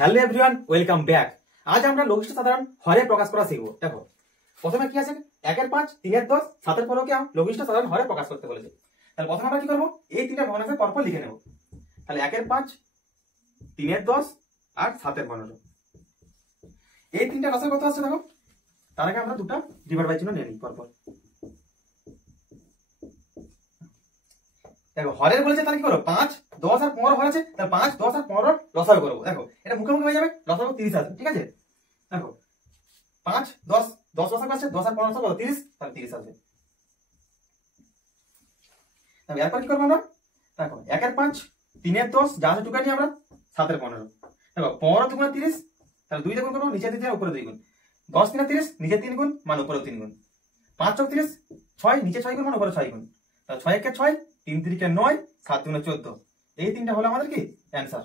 Hello everyone, welcome back. আজ আমরা লঘিষ্ঠ সাধারণ হরে প্রকাশ করা শিখব। দেখো প্রথমে কি আছে, 1-5, 3-10, 7 ফলকে লঘিষ্ঠ সাধারণ হরে প্রকাশ করতে বলেছে। তাহলে প্রথমে আমরা কি করবো, এই তিনটা ভগ্নাংশ পরপর লিখে নেব। তাহলে 1-5, 3-10 আর 7-15, এই তিনটা লসাগু কত আসছে দেখো। তার আগে আমরা দুটো ডিভাইড বাই চিহ্ন নিয়ে নিই পরপর। দেখো হরের বলেছে, তাহলে কি করবো, 5, 10 আর 15 হর আছে, তাহলে 5, 10 আর 15 লসাগু করবো। দেখো এটা মুখোমুখি হয়ে যাবে, লসাগু 30 আসবে। ঠিক আছে, দেখো 5, 10 লসাগু আছে, 10 আর 15 কত 30, তাহলে 30 আসবে। এরপর কি করবো আমরা, দেখো 1-5, 3-10 যা আছে টুকা নিয়ে আমরা 7-15। দেখো 15 2 গুণ 30, তাহলে 2 দিয়ে গুণ করবো, নিচে 2 দিয়ে উপরে 2 গুণ। 10 3 30, নিচে 3 গুণ মানে উপরে 3 গুণ। 5 4 30, 6 নিচে 6 গুণ মানে উপরে 6 গুণ। তাহলে 6 1 6, 3 3 9, 7 2 14, এই তিনটা হলো আমাদের কি অ্যান্সার।